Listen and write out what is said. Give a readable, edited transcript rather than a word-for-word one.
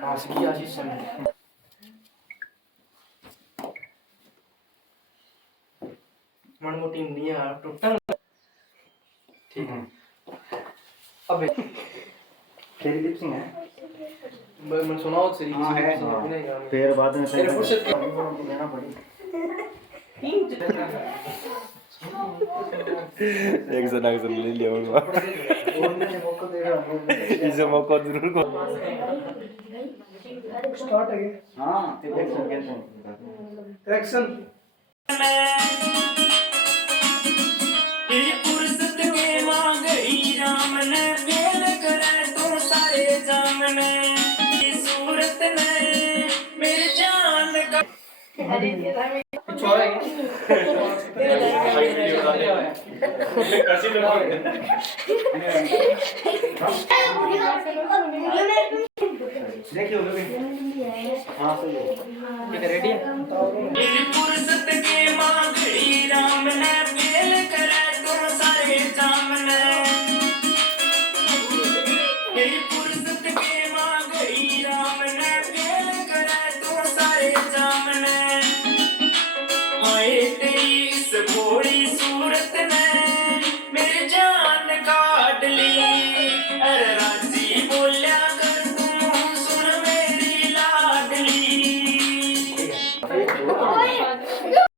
खासगी आशीष मन मोटी नहीं है टूटा ठीक है। अबे तेरी लिपसिंग है मैं सुनाओ तेरी हाँ है फिर बाद में तेरे फुर्सत की देना पड़ी एक से ले लिया होगा इसे मौका जरूर को स्टार्ट है हां एक्शन कैसे एक्शन तेरी फुर्सत के मांग ही राम ने बेल करे तो सारे जाम ने ये सूरत ने मेरे जान का अरे छोड़ा है कैसी लगी देखियो हां सही है ठीक है रेडी है।